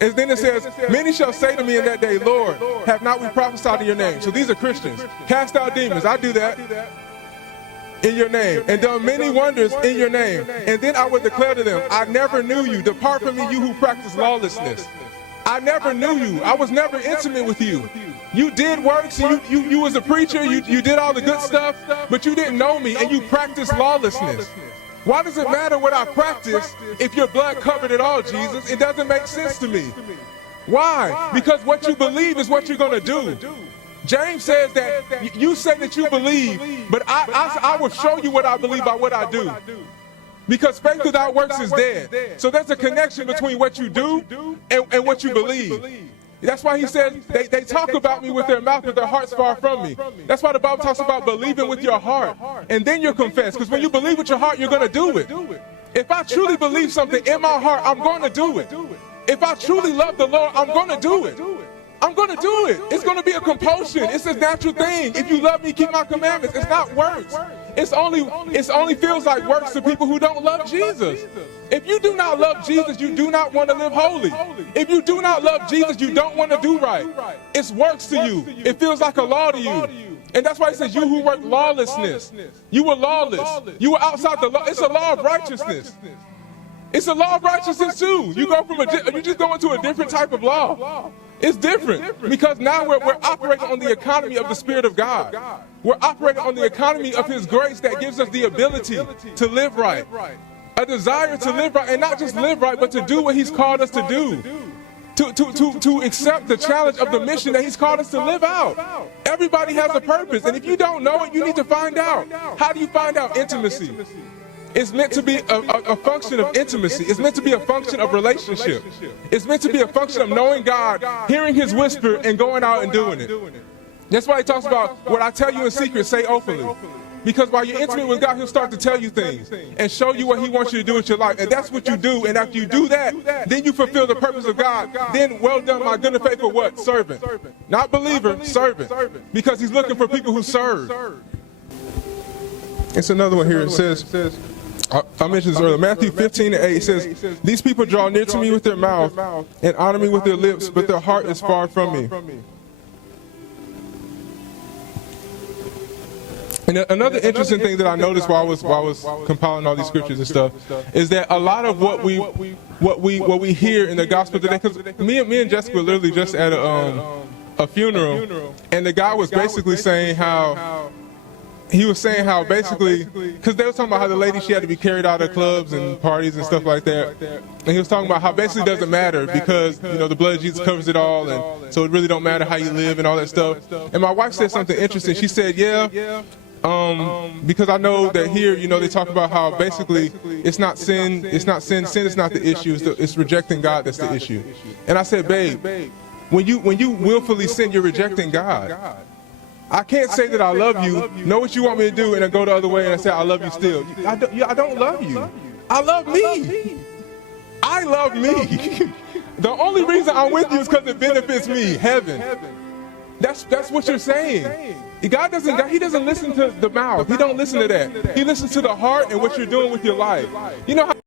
And then it says, many shall say to me in that day, Lord, have not we prophesied in your name? So these are Christians. Cast out demons. I do that in your name. And done many wonders in your name. And then I would declare to them, I never knew you. Depart from me, you who practice lawlessness. I never knew you. I was never intimate with you. You did works, and you was a preacher, you did all the good stuff, but you didn't know me, and you practiced lawlessness. Why does it matter what I practice if your blood covered it all, Jesus? It doesn't make sense to me. Why? Because what you believe is what you're going to do. James says that you say that you believe, but I will show you what I believe by what I do. Because faith without works is dead. So there's a connection between what you do and what you believe. That's why he says they talk about me with their mouth, but their heart's far from me. That's why the Bible talks about believing with your heart, and then you'll confess. Because when you believe with your heart, you're going to do it. If I truly believe something in my heart, I'm going to do it. If I truly love the Lord, I'm going to do it. I'm going to do it. It's going to be a compulsion. It's a natural thing. If you love me, keep my commandments. It's not works. It only feels like works to people who don't love Jesus. If you do not love Jesus, you do not want to live holy. If you do not love Jesus, you don't want to do right. It's works to you. It feels like a law to you. And that's why it says, you who work lawlessness. You were lawless. You were outside the law. It's a law of righteousness. It's a law of righteousness too. You just go into a different type of law. It's different because now we're operating on the economy of the Spirit of God. We're operating on the economy of His grace that gives us the ability to live right. A desire to live right, and not just live right, but to do what He's called us to do. To accept the challenge of the mission that He's called us to live out. Everybody has a purpose, and if you don't know it, you need to find out. How do you find out? Intimacy. It's meant to be a function of intimacy. It's meant to be a function of relationship. It's meant to be a function of knowing God, hearing His whisper, and going out and doing it. That's why He talks about what I tell you in secret, say openly. Because while you're intimate with God, He'll start to tell you things and show you what He wants you to do with your life. And that's what you do. And after you do that, then you fulfill the purpose of God. Then, well done, my good and faithful what? Servant. Not believer, servant. Because He's looking for people who serve. It's another one here. It says, I mentioned this earlier, Matthew 15:8 says, these people draw near to me with their mouth and honor me with their lips, but their heart is far from me. And another interesting thing that I noticed while I was compiling all these scriptures and stuff is that a lot of what we hear in the gospel today, because me and Jessica were literally just at a funeral, and the guy was basically saying how basically, because they were talking about how the lady, she had to be carried out of clubs and parties and stuff like that. And he was talking about how basically it doesn't matter because, the blood of Jesus covers it all. And so it really don't matter how you live and all that stuff. And my wife said something interesting. She said, because I know that here, they talk about how basically it's not sin. Sin is not the issue. It's rejecting God that's the issue. And I said, babe, when you willfully sin, you're rejecting God. I can't say that I love you, know what you want me to do, and then go the other way and say I love you still. I don't love you. I love me. I love me. The only reason I'm with you is because it benefits me, heaven. That's what you're saying. God doesn't listen to the mouth. He don't listen to that. He listens to the heart and what you're doing with your life. You know how